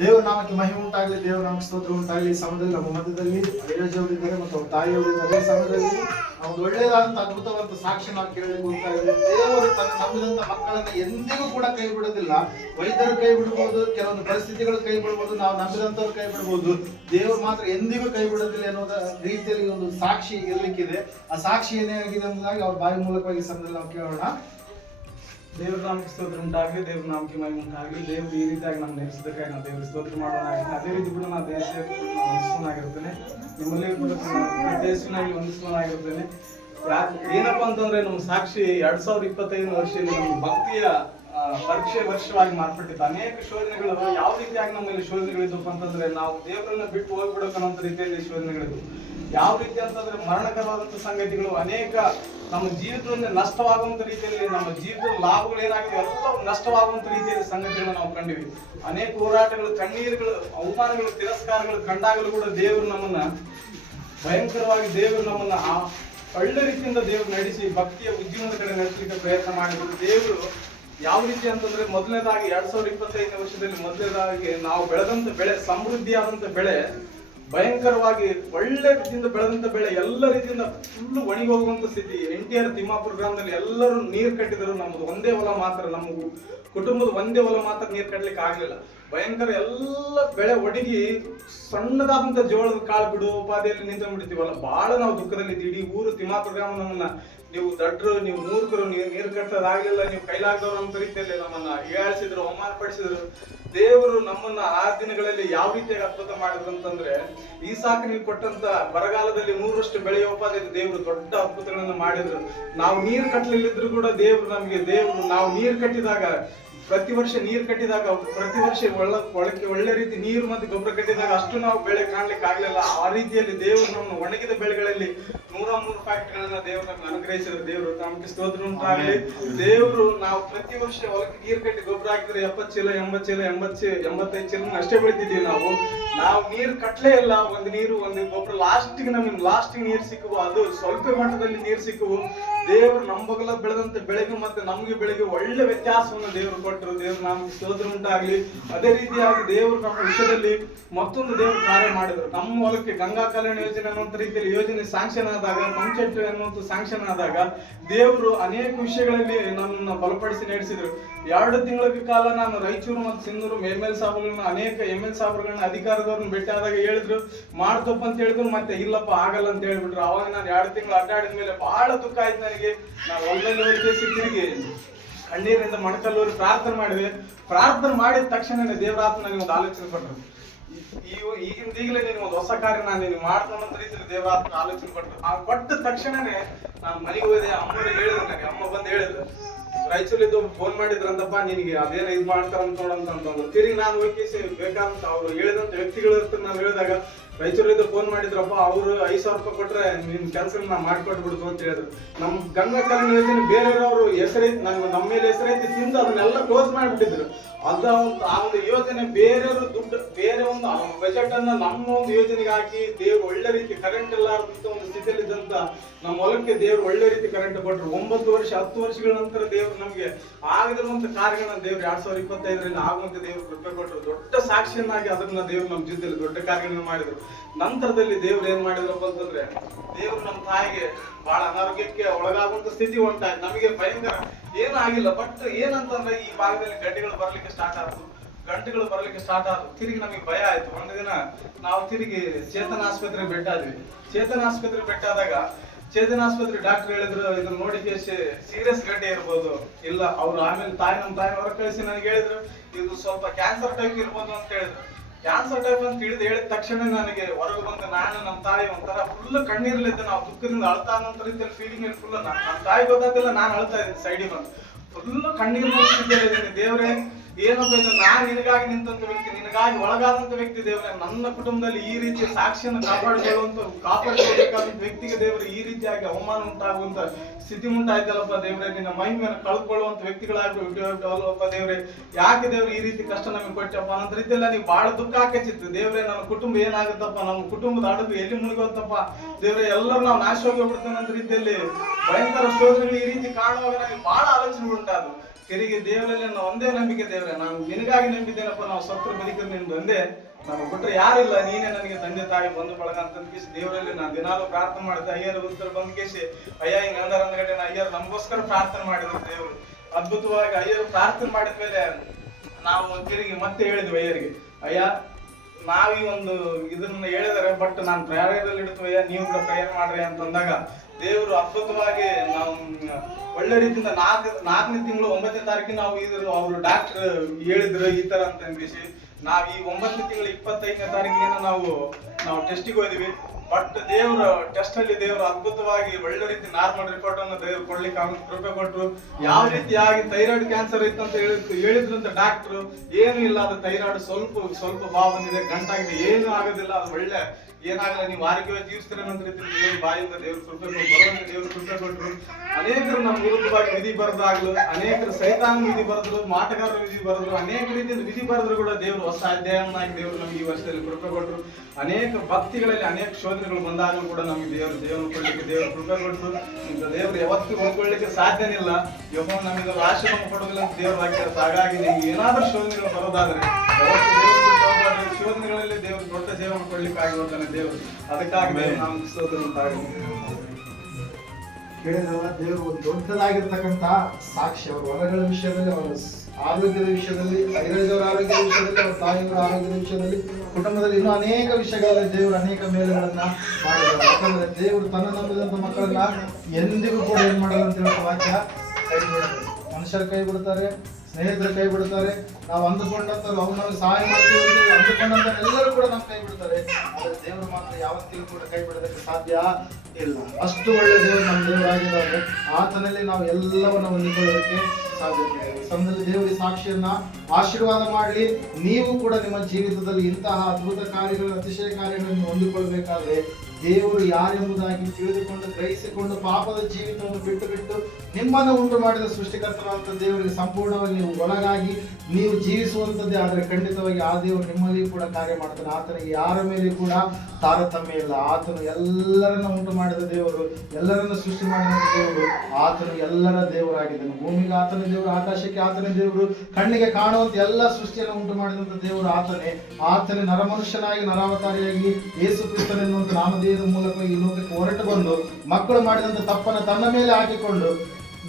ದೇವರ ನಾಮಕ್ಕೆ ಮಹಿಮೆ ಉಂಟಾಗಲಿ, ದೇವರ ನಾಮಕ್ಕೆ ಸ್ತೋತ್ರ ಉಂಟಾಗಲಿ. ಸಮುದ್ರದಲ್ಲಿ ನಮ್ಮ ಮಧ್ಯದಲ್ಲಿ ಅಳಿರಾಜವರಿದ್ದಾರೆ ಮತ್ತು ಅವ್ರ ತಾಯಿಯವರಿದ್ದಾರೆ. ಸಮುದ್ರದಲ್ಲಿ ಒಂದು ಒಳ್ಳೆಯದಾದಂತ ಅದ್ಭುತವಾದ ಸಾಕ್ಷಿ ನಾವು ಕೇಳಲಿಕ್ಕೆ ದೇವರು ತನ್ನ ನಂಬಿದಂತ ಮಕ್ಕಳನ್ನ ಎಂದಿಗೂ ಕೂಡ ಕೈ ಬಿಡೋದಿಲ್ಲ. ವೈದ್ಯರು ಕೈ ಬಿಡ್ಬೋದು, ಕೆಲವೊಂದು ಪರಿಸ್ಥಿತಿಗಳು ಕೈ ಬಿಡ್ಬೋದು, ನಾವು ನಂಬಿದಂತವ್ರು ಕೈ ಬಿಡ್ಬೋದು. ದೇವರು ಮಾತ್ರ ಎಂದಿಗೂ ಕೈ ಬಿಡೋದಿಲ್ಲ ಅನ್ನೋದ ರೀತಿಯಲ್ಲಿ ಒಂದು ಸಾಕ್ಷಿ ಇರಲಿಕ್ಕಿದೆ. ಆ ಸಾಕ್ಷಿ ಏನೇ ಆಗಿದೆ ಎಂಬುದಾಗಿ ಅವ್ರ ಬಾಯಿ ಮೂಲಕವಾಗಿ ಸಮಯದಲ್ಲಿ ನಾವು ಕೇಳೋಣ. ದೇವ್ರ ನಾಮಕ್ಕೆ ಸ್ತೋತ್ರ ಉಂಟಾಗಲಿ ದೇವ್ರ ನಾಮಕ್ಕೆ ಮೈ ಉಂಟಾಗಲಿ, ದೇವ್ರು ಈ ರೀತಿಯಾಗಿ ನಮ್ಮ ನೆನೆಸಿದಕ್ಕಾಗಿ ನಾವು ದೇವ್ರ ಸ್ತೋತ್ರ ಮಾಡೋಣ ಅದೇ ರೀತಿ ಕೂಡ ನಾವು ದೇಶ ವಂದಿಸುವನಾಗಿರ್ತೇನೆ ನಿಮ್ಮಲ್ಲಿ ಕೂಡ ದೇಶನಾಗಿ ವಂದಿಸುವನಾಗಿರ್ತೇನೆ ಯಾಕೆ ಏನಪ್ಪಾ ಅಂತಂದ್ರೆ, ನಮ್ಮ ಸಾಕ್ಷಿ ಎರಡ್ ಸಾವಿರದ ಇಪ್ಪತ್ತೈದನೇ ವರ್ಷದಲ್ಲಿ ನಮ್ಮ ಭಕ್ತಿಯ ಪರೀಕ್ಷೆ ವರ್ಷವಾಗಿ ಮಾರ್ಪಟ್ಟಿತ್ತು ಅನೇಕ ಶೋಧನೆಗಳು ಯಾವ ರೀತಿಯಾಗಿ ನಮ್ಮಲ್ಲಿ ಶೋಧನೆಗಳಿದ್ದು ಅಂತಂದ್ರೆ ನಾವು ದೇವರನ್ನ ಬಿಟ್ಟು ಹೋಗ್ಬಿಡೋಕೆ ಅನ್ನೋ ರೀತಿಯಲ್ಲಿ ಶೋಧನೆಗಳಿದ್ವು. ಯಾವ ರೀತಿ ಅಂತಂದ್ರೆ ಮರಣಕರವಾದಂತ ಸಂಗತಿಗಳು ಅನೇಕ ನಮ್ಮ ಜೀವಿತದಲ್ಲಿ ನಷ್ಟವಾಗುವಂತ ರೀತಿಯಲ್ಲಿ, ನಮ್ಮ ಜೀವಿತದ ಲಾಭಗಳು ಏನಾಗಿದೆ ಎಲ್ಲ ನಷ್ಟವಾಗುವಂತ ರೀತಿಯಲ್ಲಿ ಸಂಗತಿಗಳನ್ನ ನಾವು ಕಂಡಿವಿ. ಅನೇಕ ಹೋರಾಟಗಳು, ಕಣ್ಣೀರುಗಳು, ಅವಮಾನಗಳು, ತಿರಸ್ಕಾರಗಳು ಕಂಡಾಗಲೂ ಕೂಡ ದೇವರು ನಮ್ಮನ್ನ ಭಯಂಕರವಾಗಿ ದೇವರು ನಮ್ಮನ್ನ ಆ ಒಳ್ಳೆ ರೀತಿಯಿಂದ ದೇವರು ನಡೆಸಿ ಭಕ್ತಿಯ ಉದ್ಯಮದ ಕಡೆ ನಡೆಸಲಿಕ್ಕೆ ಪ್ರಯತ್ನ ಮಾಡಿದ್ರು. ದೇವರು ಯಾವ ರೀತಿ ಅಂತಂದ್ರೆ ಮೊದಲನೇದಾಗಿ ಎರಡ್ ಸಾವಿರದ ಇಪ್ಪತ್ತೈದನೇ ವರ್ಷದಲ್ಲಿ ಮೊದಲನೇದಾಗಿ ನಾವು ಬೆಳೆದಂತ ಬೆಳೆ, ಸಮೃದ್ಧಿಯಾದಂತ ಬೆಳೆ, ಭಯಂಕರವಾಗಿ ಒಳ್ಳೆ ರೀತಿಯಿಂದ ಬೆಳೆದಂತ ಬೆಳೆ, ಎಲ್ಲ ರೀತಿಯಿಂದ ಫುಲ್ಲು ಒಣಗಿ ಹೋಗುವಂತ ಸ್ಥಿತಿ. ಎನ್ ಟಿ ಆರ್ ತಿಮ್ಮಾಪುರ ಗ್ರಾಮದಲ್ಲಿ ಎಲ್ಲರೂ ನೀರು ಕಟ್ಟಿದ್ರು. ನಮ್ದು ಒಂದೇ ಹೊಲ ಮಾತ್ರ ನಮ್ಮ ಕುಟುಂಬದ ಒಂದೇ ಹೊಲ ಮಾತ್ರ ನೀರು ಕಟ್ಟಲಿಕ್ಕೆ ಆಗಲಿಲ್ಲ. ಭಯಂಕರ ಎಲ್ಲ ಬೆಳೆ ಒಡಗಿ ಸಣ್ಣದಾದಂಥ ಜೋಳದ ಕಾಳು ಬಿಡು ಉಪಾಧಿಯಲ್ಲಿ ನಿಂತು ಬಿಡ್ತೀವಲ್ಲ ಭಾಳ ನಾವು ದುಃಖದಲ್ಲಿ ಇಡೀ ಊರು ತಿಮ್ಮಾಪುರ ಗ್ರಾಮ ನಮ್ಮನ್ನ, ನೀವು ದಡ್ರು, ನೀವು ಮೂರ್ಖರು, ನೀವು ನೀರು ಕಟ್ಟೋದಾಗ್ಲಿಲ್ಲ ನೀವು ಕೈಲಾಗದವ್ರು ಅಂತ ರೀತಿಯಲ್ಲಿ ನಮ್ಮನ್ನ ಹೀಯಾಳಿಸಿದ್ರು ಅವಮಾನ ಪಡಿಸಿದ್ರು ದೇವರು ನಮ್ಮನ್ನ ಆ ದಿನಗಳಲ್ಲಿ ಯಾವ ರೀತಿಯಾಗಿ ಅದ್ಭುತ ಮಾಡಿದ್ರು ಅಂತಂದ್ರೆ, ಈ ಸಾಕು ನೀವು ಕೊಟ್ಟಂತ ಬರಗಾಲದಲ್ಲಿ ಮೂರಷ್ಟು ಬೆಳೆಯ ಉಪಾಧಿಯಲ್ಲಿ ದೇವರು ದೊಡ್ಡ ಅದ್ಭುತಗಳನ್ನು ಮಾಡಿದ್ರು. ನಾವು ನೀರು ಕಟ್ಟಲಿಲ್ಲಿದ್ರು ಕೂಡ ದೇವರು ನಮಗೆ, ದೇವರು ನಾವು ನೀರು ಕಟ್ಟಿದಾಗ ಪ್ರತಿ ವರ್ಷ ನೀರು ಕಟ್ಟಿದಾಗ ಪ್ರತಿ ವರ್ಷ ಒಳ್ಳ ಒಳಕ್ಕೆ ಒಳ್ಳೆ ರೀತಿ ನೀರು ಮತ್ತೆ ಗೊಬ್ಬರ ಕಟ್ಟಿದಾಗ ಅಷ್ಟು ನಾವು ಬೆಳೆ ಕಾಣ್ಲಿಕ್ಕೆ ಆಗ್ಲಿಲ್ಲ. ಆ ರೀತಿಯಲ್ಲಿ ದೇವರು ನಮ್ಮ ಒಣಗಿದ ಬೆಳೆಗಳಲ್ಲಿ ನೂರ ಮೂರು ಫ್ಯಾಕ್ಟ್ರಿಗಳನ್ನ ದೇವರು ನಮ್ಗೆ ಅನುಗ್ರಹಿಸಿದ್ರು ದೇವರು ನಮ್ಗೆ ಸ್ತೋತ್ರ ಉಂಟಾಗಲಿ. ದೇವರು ನಾವು ಪ್ರತಿ ವರ್ಷ ಹೊಲಕ್ಕೆ ನೀರು ಕಟ್ಟಿ ಗೊಬ್ಬರ ಹಾಕಿದ್ರೆ ಎಪ್ಪತ್ತು ಚೀಲ ಎಂಬತ್ತು ಚೀಲ ಎಂಬತ್ತು ಚೀಲ ಎಂಬತ್ತೈದು ಚೀಲ ಅಷ್ಟೇ ಬೆಳಿತಿದ್ದೀವಿ ನಾವು. ನಾವು ನೀರು ಕಟ್ಲೇ ಇಲ್ಲ ಒಂದು ನೀರು ಒಂದು ಗೊಬ್ಬರ ಲಾಸ್ಟಿಗೆ ನಮಗೆ ಲಾಸ್ಟಿಗೆ ನೀರು ಸಿಕ್ಕುವು ಅದು ಸ್ವಲ್ಪ ಮಟ್ಟದಲ್ಲಿ ನೀರು ಸಿಕ್ಕುವು. ದೇವರು ನಮ್ಮ ಬಗಲ ಬೆಳೆದಂತ ಬೆಳೆಗೆ ಮತ್ತೆ ನಮಗೆ ಬೆಳೆಗೆ ಒಳ್ಳೆ ವ್ಯತ್ಯಾಸವನ್ನು ದೇವರು ಕೊಟ್ಟರು ದೇವರು ನಮ್ಗೆ ಸ್ತೋತ್ರ ಉಂಟಾಗಲಿ. ಅದೇ ರೀತಿಯಾಗಿ ದೇವರು ನಮ್ಮ ವಿಷಯದಲ್ಲಿ ಮತ್ತೊಂದು ದೇವರು ಕಾರ್ಯ ಮಾಡಿದ್ರು. ನಮ್ಮ ಹೊಲಕ್ಕೆ ಗಂಗಾ ಕಲ್ಯಾಣ ಯೋಜನೆ ಅನ್ನುವಂತ ರೀತಿಯಲ್ಲಿ ಯೋಜನೆ ಸ್ಯಾಂಕ್ಷನ್ ಆದಾಗ ಪಂಚಾಯತ್ ಅನ್ನುವಂಥ ಸ್ಯಾಂಕ್ಷನ್ ಆದಾಗ, ದೇವರು ಅನೇಕ ವಿಷಯಗಳಲ್ಲಿ ನನ್ನನ್ನು ಬಲಪಡಿಸಿ ನಡೆಸಿದ್ರು. ಎರಡು ತಿಂಗಳ ಕಾಲ ನಾನು ರಾಯಚೂರು ಮತ್ತು ಸಿಂಧೂರು ಎಂ ಎಲ್ ಸಾಹುಗಳನ್ನ ಅನೇಕ ಎಂ ಎಲ್ ಸಾಹುಗಳನ್ನ ಅಧಿಕಾರದವ್ರನ್ನ ಭೇಟಿ ಆದಾಗ ಹೇಳಿದ್ರು. ಮಾಡ್ತಪ್ಪ ಅಂತ ಹೇಳಿದ್ರು, ಮತ್ತೆ ಇಲ್ಲಪ್ಪ, ಆಗಲ್ಲ ಅಂತ ಹೇಳ್ಬಿಟ್ರು. ಅವಾಗ ನಾನು ಎರಡು ತಿಂಗಳು ಅಡ್ಡಾಡಿದ ಮೇಲೆ ಬಹಳ ದುಃಖ ಆಯ್ತು ನನಗೆ. ನಾನು ಹೊಲದಲ್ಲಿ ಹೋಗಿ ತಿರುಗಿ ಕಣ್ಣೀರಿಂದ ಮಣಕಲ್ಲೂರು ಪ್ರಾರ್ಥನೆ ಮಾಡಿದೆ. ಪ್ರಾರ್ಥನೆ ಮಾಡಿದ ತಕ್ಷಣ ದೇವರಾತ್ಮ ನನಗೆ ಒಂದು ಆಲೋಚನೆ ಕೊಟ್ಟರು. ಈ ಈಗಿಂದ ಈಗಲೇ ನೀನು ಒಂದು ಹೊಸ ಕಾರ್ಯ ನಾನು ನೀನು ಮಾಡ್ತಾನಂತ ರೀತಿಯಲ್ಲಿ ದೇವರಾತ್ಮ ಆಲೋಚನೆ ಕೊಟ್ಟರು ಆ ಕೊಟ್ಟ ತಕ್ಷಣನೇ ನಾನು ಮನೆಗೆ ಹೋದೆ ಅಮ್ಮ ಹೇಳಿದ್ರು ನನಗೆ. ಅಮ್ಮ ಬಂದು ಹೇಳಿದ್ರು ರಾಯಚೂರಿದ್ದು ಫೋನ್ ಮಾಡಿದ್ರಂತಪ್ಪ, ನಿನಗೆ ಅದೇನು ಇದು ಮಾಡ್ತಾರ ಅಂತ ಅಂತಂದ್ರು ತಿರುಗಿ ನಾನು ಹೋಗಿ ಬೇಕಂತ ಅವ್ರು ಹೇಳಿದಂತ ವ್ಯಕ್ತಿಗಳ ಹತ್ರ ನಾನು ಹೇಳಿದಾಗ ರಾಯಚೂರಿಂದ ಫೋನ್ ಮಾಡಿದ್ರಪ್ಪ, ಅವರು ಐದು ಸಾವಿರ ರೂಪಾಯಿ ಕೊಟ್ರೆ ನಿಮ್ಮ ಕೆಲಸ ನಾ ಮಾಡ್ಕೊಟ್ಬಿಡ್ತು ಅಂತ ಹೇಳಿದ್ರು. ನಮ್ಮ ಗಂಗಾ ಕಲ್ಯಾಣ ಯೋಜನೆ ಬೇರೆಯವರು ಹೆಸರೈತಿ ನಮ್ಮ ನಮ್ಮ ಮೇಲೆ ಹೆಸರೈತಿ ತಿಂದು ಅದನ್ನೆಲ್ಲ ಕ್ಲೋಸ್ ಮಾಡಿಬಿಟ್ಟಿದ್ರು. ಅದ ಒಂದು ಆ ಒಂದು ಯೋಜನೆ ಬೇರೆಯವರು ದುಡ್ಡು ಬೇರೆ ಒಂದು ಬಜೆಟ್ ಅನ್ನ ನಮ್ಮ ಒಂದು ಯೋಜನೆಗೆ ಹಾಕಿ ದೇವ್ರು ಒಳ್ಳೆ ರೀತಿ ಕರೆಂಟ್ ಎಲ್ಲ ಒಂದು ಸ್ಥಿತಿಯಲ್ಲಿ ಇದ್ದಂತ ನಮ್ಮ ಹೊಲಕ್ಕೆ ದೇವ್ರು ಒಳ್ಳೆ ರೀತಿ ಕರೆಂಟ್ ಕೊಟ್ಟರು ಒಂಬತ್ತು ವರ್ಷ, ಹತ್ತು ವರ್ಷಗಳ ನಂತರ ದೇವ್ರು ನಮಗೆ ಆಗದಿರುವಂತ ಕಾರ್ಯಗಳನ್ನ ದೇವ್ರು ಎರಡ್ ಸಾವಿರದ ಇಪ್ಪತ್ತೈದರಲ್ಲಿ ಆಗುವಂತ ದೇವ್ರು ಕೃಪೆ ಕೊಟ್ಟರು ದೊಡ್ಡ ಸಾಕ್ಷಿಯನ್ನಾಗಿ ಅದನ್ನ ದೇವ್ರು ನಮ್ಮ ಜೊತೆಲಿ ದೊಡ್ಡ ಕಾರ್ಯಗಳನ್ನ ಮಾಡಿದ್ರು. ನಂತರದಲ್ಲಿ ದೇವ್ರು ಏನ್ ಮಾಡಿದ್ರಪ್ಪ ಅಂತಂದ್ರೆ, ದೇವ್ರು ನಮ್ಮ ತಾಯಿಗೆ ಬಹಳ ಅನಾರೋಗ್ಯಕ್ಕೆ ಒಳಗಾಗುವಂತ ಸ್ಥಿತಿ ಉಂಟಾಯ್ತು. ನಮಗೆ ಭಯಂಕರ. ಏನೂ ಆಗಿಲ್ಲ. ಬಟ್ ಏನಂತಂದ್ರೆ ಈ ಭಾಗದಲ್ಲಿ ಗಡ್ಡೆಗಳು ಬರ್ಲಿಕ್ಕೆ ಸ್ಟಾರ್ಟ್ ಆದ್ರು ಗಂಟೆಗಳು ಬರ್ಲಿಕ್ಕೆ ಸ್ಟಾರ್ಟ್ ಆದ್ರು ತಿರುಗಿ ನಮಗೆ ಭಯ ಆಯ್ತು. ಒಂದು ದಿನ ನಾವು ತಿರುಗಿ ಚೇತನ ಆಸ್ಪತ್ರೆಗೆ ಬೆಟ್ಟಾದ್ವಿ ಚೇತನ ಆಸ್ಪತ್ರೆ ಬೆಟ್ಟಾದಾಗ ಚೇತನ ಆಸ್ಪತ್ರೆ ಡಾಕ್ಟರ್ ಹೇಳಿದ್ರು, ಇದನ್ನ ನೋಡಿ ಸೀರಿಯಸ್ ಗಡ್ಡೆ ಇರ್ಬೋದು. ಇಲ್ಲ, ಅವ್ರು ಆಮೇಲೆ ತಾಯಿ ನಮ್ಮ ತಾಯಿ ಹೊರ ಕಳಿಸಿ ನನಗೆ ಹೇಳಿದ್ರು. ಇದು ಸ್ವಲ್ಪ ಕ್ಯಾನ್ಸರ್ ಟೈಪ್ ಇರ್ಬೋದು ಅಂತ ಹೇಳಿದ್ರು. ಕ್ಯಾನ್ಸರ್ ಟೈಪ್ ಅಂತ ತಿಳಿದು ಹೇಳಿದ ತಕ್ಷಣ ನನಗೆ ಹೊರಗೆ ಬಂದು ನಾನು ನಮ್ಮ ತಾಯಿ ಒಂಥರ ಫುಲ್ ಕಣ್ಣೀರ್ಲಿದ್ದೆ. ನಾವು ದುಃಖದಿಂದ ಅಳ್ತಾ ಅನ್ನೋ ರೀತಿಯಲ್ಲಿ ಫೀಲಿಂಗ್ ಫುಲ್ ನಮ್ಮ ತಾಯಿ ಗೊತ್ತಾಗ್ತಿಲ್ಲ, ನಾನು ಅಳ್ತಾ ಇದ್ದೀನಿ ಸೈಡಿಗೆ ಬಂದು. ಫುಲ್ ಕಣ್ಣೀರು ಮುಗಿಸಿದ್ದೇನೆ ದೇವರೇ ಇದು ನಾನು ನಿನಗಾಗಿ ನಿಂತಂತ ವ್ಯಕ್ತಿ, ನಿನಗಾಗಿ ಒಳಗಾದಂತ ವ್ಯಕ್ತಿ ದೇವರೇ. ನನ್ನ ಕುಟುಂಬದಲ್ಲಿ ಈ ರೀತಿಯ ಸಾಕ್ಷಿಯನ್ನು ಕಾಪಾಡಿಕೊಳ್ಳುವಂತ, ಕಾಪಾಡಿಕೊಳ್ಳಬೇಕಾದಂತ ವ್ಯಕ್ತಿಗೆ ದೇವರು ಈ ರೀತಿಯಾಗಿ ಅವಮಾನ ಉಂಟಾಗುವಂತ ಸ್ಥಿತಿ ಉಂಟಾಯ್ತಲ್ಲಪ್ಪ ದೇವರೇ. ನಿನ್ನ ಮಹಿಮೆಯನ್ನು ಕಳ್ಕೊಳ್ಳುವಂತ ವ್ಯಕ್ತಿಗಳಾಗಿ ಅಲ್ಲಪ್ಪ ದೇವರೇ. ಯಾಕೆ ದೇವ್ರು ಈ ರೀತಿ ಕಷ್ಟ ನಮಗೆ ಕೊಟ್ಟಪ್ಪ? ಅನ್ನೋ ರೀತಿಯಲ್ಲ ನೀವು ಬಹಳ ದುಃಖ ಹಾಕಿತ್ತು ದೇವರೇ. ನನ್ನ ಕುಟುಂಬ ಏನಾಗುತ್ತಪ್ಪ? ನಮ್ಮ ಕುಟುಂಬದ ಅಡುಗೆ ಎಲ್ಲಿ ಮುಳುಗೋತಪ್ಪ ದೇವರೇ, ಎಲ್ಲರೂ ನಾವು ನಾಶ ಹೋಗಿ ಅಂತ ರೀತಿಯಲ್ಲಿ ಭಯಂಕರ ಶೋಧನೆಗಳು ಈ ರೀತಿ ಕಾಣುವಾಗ ನನಗೆ ಬಹಳ ಆಲೋಚನೆ ಉಂಟಾದ್ರು ತಿರುಗಿ ದೇವರಲ್ಲಿ ನಾವು ಒಂದೇ ನಂಬಿಕೆ ದೇವರ. ನಾನು ನಿನಗಾಗಿ ನಂಬಿದ್ದೇನಪ್ಪ, ನಾವು ಸತ್ರ ಬದುಕಿದ್ರೆ ನಿನ್ ಒಂದೇ ನಾನು ಬಿಟ್ಟರೆ ಯಾರಿಲ್ಲ, ನೀನೇ ನನಗೆ ತಂದೆ ತಾಯಿ ಬಂದು ಬಳಗ ಅಂತ ಕೇಸಿ ದೇವರಲ್ಲಿ ನಾನು ದಿನಾಲು ಪ್ರಾರ್ಥನೆ ಮಾಡಿದ್ದೆ ಅಯ್ಯರ್ ಉತ್ತರ ಬಂದು ಕೇಸಿ. ಅಯ್ಯ ಹಿಂಗ ಅಂದರ ನಾ ಅಯ್ಯರ್ ನಮಗೋಸ್ಕರ ಪ್ರಾರ್ಥನೆ ಮಾಡಿದ್ರು ದೇವರು. ಅದ್ಭುತವಾಗಿ ಅಯ್ಯರು ಪ್ರಾರ್ಥನೆ ಮಾಡಿದ ಮೇಲೆ ನಾವು ತಿರುಗಿ ಮತ್ತೆ ಹೇಳಿದ್ವಿ ಅಯ್ಯರಿಗೆ, ಅಯ್ಯ ನಾವ್ ಒಂದು ಇದನ್ನ ಹೇಳಿದರೆ, ಬಟ್ ನಾನು ಪ್ರಯಾಣದಲ್ಲಿ ಇಡ್ತೀವಯ್ಯ ನೀವು ಕೂಡ ಪ್ರೇಯರ್ ಮಾಡ್ರಿ ಅಂತಂದಾಗ ದೇವರು ಅದ್ಭುತವಾಗಿ ನಾವು, ಒಳ್ಳೆ ರೀತಿಯಿಂದ ನಾಲ್ಕು, ನಾಲ್ಕನೇ ತಿಂಗಳು ಒಂಬತ್ತನೇ ತಾರೀಕಿಗೆ ನಾವು ಇದ್ರು ಅವರು ಡಾಕ್ಟರ್ ಹೇಳಿದ್ರು ಈ ತರ ಅಂತ ಅನ್ಬಿಸಿ, ನಾವು ಈ ಒಂಬತ್ತನೇ ತಿಂಗಳು ಇಪ್ಪತ್ತೈದನೇ ತಾರೀಕಿನ ನಾವು ನಾವು ಟೆಸ್ಟಿಗೆ ಹೋದ್ವಿ. ಬಟ್ ದೇವರ ಟೆಸ್ಟ್ ಅಲ್ಲಿ ದೇವರು ಅದ್ಭುತವಾಗಿ ಒಳ್ಳೆ ರೀತಿ ನಾರ್ಮಲ್ ರಿಪೋರ್ಟ್ ಅನ್ನು ದೇವರು ಕೊಡ್ಲಿಕ್ಕೆ ಆಗ ಕೃಪೆ ಕೊಟ್ಟರು ಯಾವ ರೀತಿಯಾಗಿ ಥೈರಾಯ್ಡ್ ಕ್ಯಾನ್ಸರ್ ಇತ್ತು ಅಂತ ಹೇಳಿದ್ರು ಅಂತ ಡಾಕ್ಟರ್ ಏನು ಇಲ್ಲ, ಅದು ಥೈರಾಯ್ಡ್ ಸ್ವಲ್ಪ ಸ್ವಲ್ಪ ಭಾವ ಬಂದಿದೆ, ಗಂಟಾಗಿದೆ, ಏನು ಆಗೋದಿಲ್ಲ, ಅದು ಒಳ್ಳೆ. ಏನಾಗಲ್ಲ, ನೀವು ಆರೋಗ್ಯವಾಗಿ ಜೀವಿಸ್ತೀರ ಅಂತ ರೀತಿ ದೇವ್ರ ಬಾಯಿಂದ ದೇವ್ರ ಕೃಪೆ ಕೊಟ್ಟರು ದೇವ್ರ ಕೃಪೆ ಕೊಟ್ಟರು ಅನೇಕರು ನಮ್ಮ ವಿರುದ್ಧವಾಗಿ ವಿಧಿ ಬರೆದಾಗ್ಲು, ಅನೇಕರು ಸೈತಾನ ವಿಧಿ ಬರೆದ್ರು ಮಾಟಗಾರರು ವಿಧಿ ಬರೆದ್ರು, ಅನೇಕ ರೀತಿಯಿಂದ ವಿಧಿ ಬರೆದ್ರು ಕೂಡ ದೇವರು ಹೊಸ ಅಧ್ಯಾಯವನ್ನಾಗಿ ದೇವರು ನಮಗೆ ಈ ವರ್ಷದಲ್ಲಿ ಕೃಪೆ ಕೊಟ್ಟರು ಅನೇಕ ಭಕ್ತಿಗಳಲ್ಲಿ, ಅನೇಕ ಬಂದಾಗಲೂ ಕೂಡ ನಮಗೆ ದೇವರು ದೇವರು ಕೊಡ್ಲಿಕ್ಕೆ ದೇವರು ಕೃಪೆ ಕೊಟ್ಟು ಇಂಥ ದೇವರು ಯಾವತ್ತೂ ಹೊಂದ್ಕೊಳ್ಳಿಕ್ಕೆ ಸಾಧ್ಯನಿಲ್ಲ. ಯಾವ ನಮಗೆ ಆಶ್ರಮ ಕೊಡೋದಿಲ್ಲ ಅಂತ ದೇವರು ಹಾಗಾಗಿ ನಿಮ್ಗೆ ಏನಾದರೂ ಶೋಧನೆಗಳು ಬರೋದಾದ್ರೆ ಶೋಧನೆಗಳಲ್ಲಿ ದೇವರು ದೊಡ್ಡ ಸೇವೆಯನ್ನು ಕೊಡ್ಲಿಕ್ಕೆ ಆಗಿರೋದನ್ನ ದೇವರು. ಅದಕ್ಕಾಗಿ ನಮ್ಗೆ ಶೋಧನೆ ಉಂಟಾಗಲಿ ಕೇಳಿದ್ರಲ್ಲ ದೇವರು ಒಂದು ದೊಡ್ಡದಾಗಿರ್ತಕ್ಕಂಥ ಸಾಕ್ಷಿ ಅವರ ಹೊಲಗಳ ವಿಷಯದಲ್ಲಿ ಅವರ ಆರೋಗ್ಯದ ವಿಷಯದಲ್ಲಿ ಐರಾಜವರ ಆರೋಗ್ಯದ ವಿಷಯದಲ್ಲಿ ಅವರ ತಾಯಿಯವರ ಆರೋಗ್ಯದ ವಿಷಯದಲ್ಲಿ ಕುಟುಂಬದಲ್ಲಿ ಇನ್ನೂ ಅನೇಕ ವಿಷಯಗಳಲ್ಲಿ ದೇವರು ಅನೇಕ ಮೇಲೆಗಳನ್ನು ಮಾಡಿದ್ದಾರೆ. ಯಾಕಂದ್ರೆ ದೇವರು ತನ್ನ ನಂಬಿದಂತ ಮಕ್ಕಳನ್ನ ಎಂದಿಗೂ ಕೂಡ ಏನ್ ಮಾಡಲ್ಲ ಅಂತ ಹೇಳುವ ವಾಕ್ಯ ಕೈ ಮನುಷ್ಯರ ಕೈ ಬಿಡ್ತಾರೆ, ಸ್ನೇಹಿತರ ಕೈ ಬಿಡ್ತಾರೆ. ನಾವು ಅಂದುಕೊಂಡಂತವ್ರು ಅವ್ರು ನಾವು ಸಹಾಯ ಮಾಡ್ತೀವಿ ಅಂದುಕೊಂಡಂತ ಎಲ್ಲರೂ ಕೂಡ ನಮ್ಮ ಕೈ ಬಿಡ್ತಾರೆ. ಆದರೆ ದೇವರು ಮಾತ್ರ ಯಾವತ್ತಿಗೂ ಕೂಡ ಕೈ ಬಿಡೋದಕ್ಕೆ ಸಾಧ್ಯ ಇಲ್ಲ. ಅಷ್ಟು ಒಳ್ಳೆ ದೇವರು ನಮ್ಮ ದೇವರಾಗಿದ್ದಾರೆ. ಆತನಲ್ಲಿ ನಾವು ಎಲ್ಲವನ್ನು ಹೊಂದಿಕೊಳ್ಳೋದಕ್ಕೆ ಸಾಧ್ಯತೆ ಸಮಯದಲ್ಲಿ ದೇವರ ಸಾಕ್ಷಿಯನ್ನ ಆಶೀರ್ವಾದ ಮಾಡಲಿ. ನೀವು ಕೂಡ ನಿಮ್ಮ ಜೀವಿತದಲ್ಲಿ ಇಂತಹ ಅದ್ಭುತ ಕಾರ್ಯಗಳನ್ನು, ಅತಿಶಯ ಕಾರ್ಯಗಳನ್ನು ಹೊಂದಿಕೊಳ್ಬೇಕಾದ್ರೆ ದೇವರು ಯಾರೆಂಬುದಾಗಿ ತಿಳಿದುಕೊಂಡು, ಗ್ರಹಿಸಿಕೊಂಡು ಪಾಪದ ಜೀವಿತವನ್ನು ಬಿಟ್ಟು ಬಿಟ್ಟು ನಿಮ್ಮನ್ನು ಉಂಟು ಮಾಡಿದ ಸೃಷ್ಟಿಕರ್ತನಾದಂಥ ದೇವರಿಗೆ ಸಂಪೂರ್ಣವಾಗಿ ನೀವು ಒಳಗಾಗಿ ನೀವು ಜೀವಿಸುವಂಥದ್ದೇ. ಆದರೆ ಖಂಡಿತವಾಗಿ ಆ ದೇವರು ನಿಮ್ಮಲ್ಲಿಯೂ ಕೂಡ ಕಾರ್ಯ ಮಾಡ್ತಾನೆ. ಆತನಿಗೆ ಯಾರ ಮೇಲೆ ಕೂಡ ತಾರತಮ್ಯ ಇಲ್ಲ. ಆತನು ಎಲ್ಲರನ್ನ ಉಂಟು ಮಾಡಿದ ದೇವರು, ಎಲ್ಲರನ್ನ ಸೃಷ್ಟಿ ಮಾಡಿದ ದೇವರು ಆತನು ಎಲ್ಲರ ದೇವರಾಗಿದ್ದಾನೆ. ಭೂಮಿಗೆ ಆತನ ದೇವರು, ಆಕಾಶಕ್ಕೆ ಆತನ ದೇವರು, ಕಣ್ಣಿಗೆ ಕಾಣುವಂತ ಎಲ್ಲ ಸೃಷ್ಟಿಯನ್ನು ಉಂಟು ಮಾಡಿದಂಥ ದೇವರು ಆತನೇ. ಆತನೇ ನರಮನುಷ್ಯನಾಗಿ, ನರಾವತಾರಿಯಾಗಿ, ಯೇಸು ಕ್ರಿಸ್ತನೆನ್ನುವಂತ ನಾಮಧೇಯದ ಮೂಲಕ ಈ ಲೋಕಕ್ಕೆ ಹೊರಟು ಬಂದು ಮಕ್ಕಳು ಮಾಡಿದಂತ ತಪ್ಪನ್ನು ತನ್ನ ಮೇಲೆ ಹಾಕಿಕೊಂಡು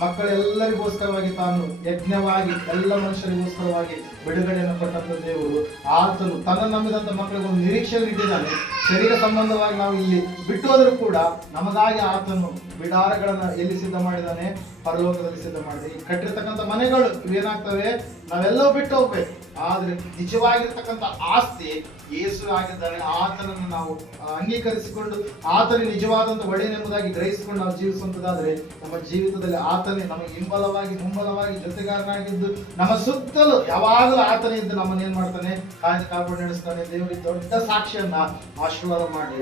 ಮಕ್ಕಳೆಲ್ಲರಿಗೋಸ್ಕರವಾಗಿ ತಾನು ಯಜ್ಞವಾಗಿ ಎಲ್ಲ ಮನುಷ್ಯರಿಗೋಸ್ಕರವಾಗಿ ಬಿಡುಗಡೆಯನ್ನು ಕೊಟ್ಟಂತ ದೇವರು, ಆತನು ತನ್ನ ನಂಬಿದಂತ ಮಕ್ಕಳಿಗೆ ಒಂದು ನಿರೀಕ್ಷೆ ಇಟ್ಟಿದ್ದಾನೆ. ಶರೀರ ಸಂಬಂಧವಾಗಿ ನಾವು ಇಲ್ಲಿ ಬಿಟ್ಟು ಹೋದರೂ ಕೂಡ ನಮಗಾಗಿ ಆತನು ಬಿಡಾರಗಳನ್ನ ಎಲ್ಲಿ ಸಿದ್ಧ ಮಾಡಿದ್ದಾನೆ? ಪರಲೋಕದಲ್ಲಿ ಸಿದ್ಧ ಮಾಡಿದೆ. ಈ ಕಟ್ಟಿರ್ತಕ್ಕಂಥ ಮನೆಗಳು ಇವೇನಾಗ್ತವೆ? ನಾವೆಲ್ಲವೂ ಬಿಟ್ಟು ಹೋಗ್ಬೇಕು. ಆದರೆ ನಿಜವಾಗಿರ್ತಕ್ಕಂಥ ಆಸ್ತಿ ಯೇಸು ಆಗಿದ್ದಾರೆ. ಆತನನ್ನು ನಾವು ಅಂಗೀಕರಿಸಿಕೊಂಡು ಆತನ ನಿಜವಾದಂತ ಒಳ್ಳೆಯನೆಂಬುದಾಗಿ ಗ್ರಹಿಸಿಕೊಂಡು ನಾವು ಜೀವಿಸುವಂಥದ್ದಾದರೆ ನಮ್ಮ ಜೀವಿತದಲ್ಲಿ ಆತನೇ ನಮಗೆ ಹಿಂಬಲವಾಗಿ, ಮುಂಬಲವಾಗಿ ಜೊತೆಗಾರನಾಗಿದ್ದು ನಮ್ಮ ಸುತ್ತಲೂ ಯಾವಾಗಲೂ ಆತನೇ ಇದ್ದು ನಮ್ಮನ್ನ ಏನು ಮಾಡ್ತಾನೆ? ಕಾಯ್ದು ಕಾಪಾಡಿ ನಡೆಸ್ತಾನೆ. ದೇವರಿಗೆ ದೊಡ್ಡ ಸಾಕ್ಷಿಯನ್ನ ಆಶೀರ್ವಾದ ಮಾಡಿ.